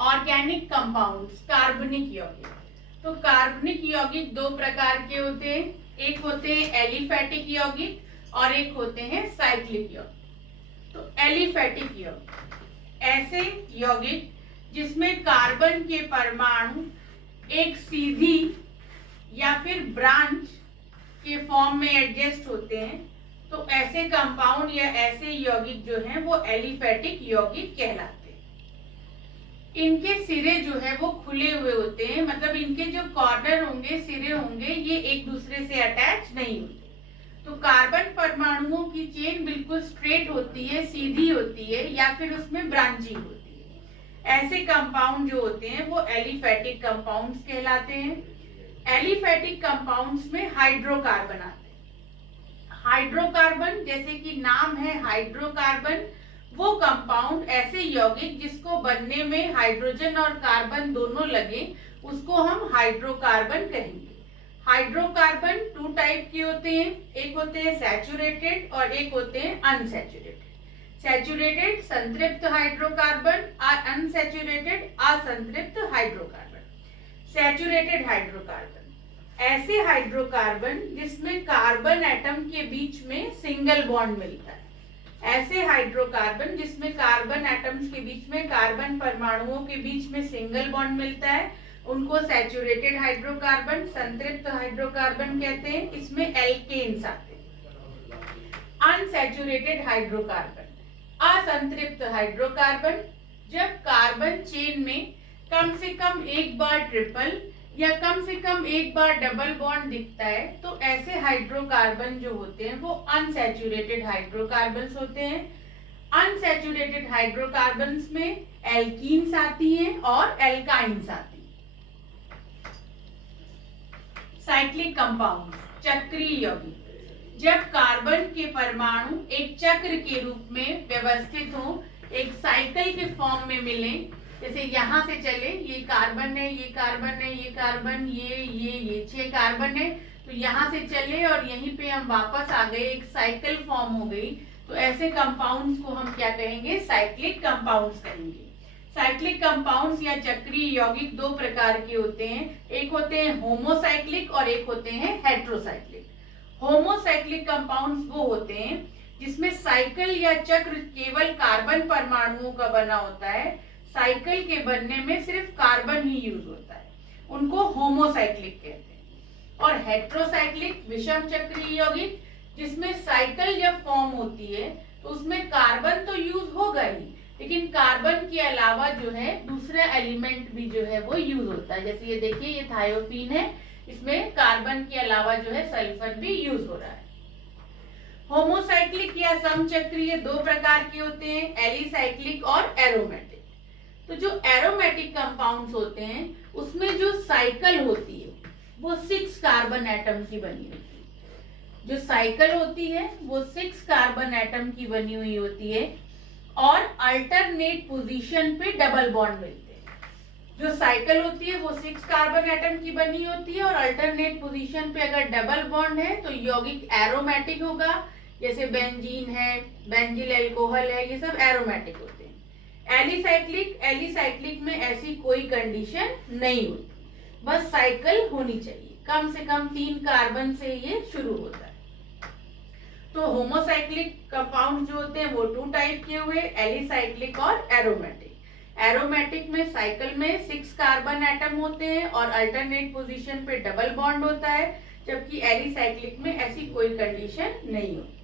Organic compounds, कार्बनिक यौगिक। तो कार्बनिक यौगिक दो प्रकार के होते हैं, एक होते हैं एलिफैटिक यौगिक और एक होते हैं साइक्लिक यौगिक। तो एलिफैटिक यौगिक ऐसे यौगिक जिसमें कार्बन के परमाणु एक सीधी या फिर ब्रांच के फॉर्म में एडजस्ट होते हैं, तो ऐसे कंपाउंड या ऐसे यौगिक जो हैं वो एलिफैटिक यौगिक कहलाते हैं। इनके सिरे जो है वो खुले हुए होते हैं, मतलब इनके जो कॉर्नर होंगे, सिरे होंगे, ये एक दूसरे से अटैच नहीं होते। तो कार्बन परमाणुओं की चेन बिल्कुल स्ट्रेट होती है, सीधी होती है, या फिर उसमें ब्रांचिंग होती है। ऐसे कंपाउंड जो होते हैं वो एलिफैटिक कंपाउंड्स कहलाते हैं। एलिफैटिक कंपाउंड्स में हाइड्रोकार्बन आते हैं। हाइड्रोकार्बन जैसे कि नाम है हाइड्रोकार्बन, वो कंपाउंड ऐसे यौगिक जिसको बनने में हाइड्रोजन और कार्बन दोनों लगे, उसको हम हाइड्रोकार्बन कहेंगे। हाइड्रोकार्बन टू टाइप के होते हैं, एक होते हैं सैचुरेटेड और एक होते हैं अनसैचुरेटेड। सैचुरेटेड संतृप्त हाइड्रोकार्बन और अनसैचुरेटेड असंतृप्त हाइड्रोकार्बन। सैचुरेटेड हाइड्रोकार्बन ऐसे हाइड्रोकार्बन जिसमें कार्बन एटम के बीच में सिंगल बॉन्ड मिलता है। ऐसे हाइड्रोकार्बन जिसमें कार्बन एटम्स के बीच में, कार्बन परमाणुओं के बीच में सिंगल बॉन्ड मिलता है, उनको सैचुरेटेड हाइड्रोकार्बन, संतृप्त हाइड्रोकार्बन कहते हैं। इसमें एल्केन्स आते हैं। अनसैचुरेटेड हाइड्रोकार्बन, असंतृप्त हाइड्रोकार्बन, जब कार्बन चेन में कम से कम एक बार ट्रिपल या कम से कम एक बार डबल बॉन्ड दिखता है, तो ऐसे हाइड्रोकार्बन जो होते हैं वो अनसैचुरेटेड हाइड्रोकार्बन्स होते हैं। अनसैचुरेटेड हाइड्रोकार्बन्स में एल्कीन्स आती हैं और एल्काइंस आती हैं। साइक्लिक कंपाउंड, चक्रीय यौगिक, जब कार्बन के परमाणु एक चक्र के रूप में व्यवस्थित हो, एक साइकिल के फॉर्म में मिले, जैसे यहाँ से चले, ये कार्बन है, ये कार्बन है, ये कार्बन, ये 6 कार्बन है, तो यहाँ से चले और यहीं पे हम वापस आ गए, एक साइकिल फॉर्म हो गई, तो ऐसे कंपाउंड्स को हम क्या कहेंगे? साइक्लिक कंपाउंड्स कहेंगे। साइक्लिक कंपाउंड्स या चक्रीय यौगिक दो प्रकार के होते हैं, एक होते हैं होमोसाइक्लिक और एक होते हैं हेट्रोसाइक्लिक। होमोसाइक्लिक कंपाउंड्स वो होते हैं जिसमें साइकिल या चक्र केवल कार्बन परमाणुओं का बना होता है, साइकिल के बनने में सिर्फ कार्बन ही यूज होता है, उनको होमोसाइक्लिक कहते हैं। और हेट्रोसाइक्लिक विषम चक्रीय यौगिक, जिसमें साइकिल जब फॉर्म होती है तो उसमें कार्बन तो यूज होगा ही, लेकिन कार्बन के अलावा जो है दूसरा एलिमेंट भी जो है वो यूज होता है। जैसे ये देखिए, ये थायोपीन है, इसमें कार्बन के अलावा जो है सल्फर भी यूज हो रहा है। होमोसाइक्लिक या समचक्रीय दो प्रकार के होते हैं, एलिसाइक्लिक और एरोमेटिक। तो जो एरोमेटिक कंपाउंड्स होते हैं उसमें जो साइकिल होती है वो 6 कार्बन एटम की बनी होती है। जो साइकिल होती है वो 6 कार्बन एटम की बनी हुई होती है और अल्टरनेट पोजीशन पे डबल बॉन्ड मिलते हैं। जो साइकिल होती है वो 6 कार्बन एटम की बनी होती है और अल्टरनेट पोजीशन पे अगर डबल बॉन्ड है तो यौगिक एरोमेटिक होगा, जैसे बेंजीन है, बेंजिल अल्कोहल है, ये सब एरोमेटिक होते हैं। एलिसाइक्लिक में ऐसी कोई कंडीशन नहीं होती, बस साइकिल होनी चाहिए, कम से कम 3 कार्बन से ये शुरू होता है। तो होमोसाइक्लिक कंपाउंड जो होते हैं वो 2 टाइप के हुए, एलिसाइक्लिक और एरोमेटिक। एरोमेटिक में साइकिल में 6 कार्बन एटम होते हैं और अल्टरनेट पोजीशन पे डबल बॉन्ड होता है, जबकि एलिसाइक्लिक में ऐसी कोई कंडीशन नहीं होती।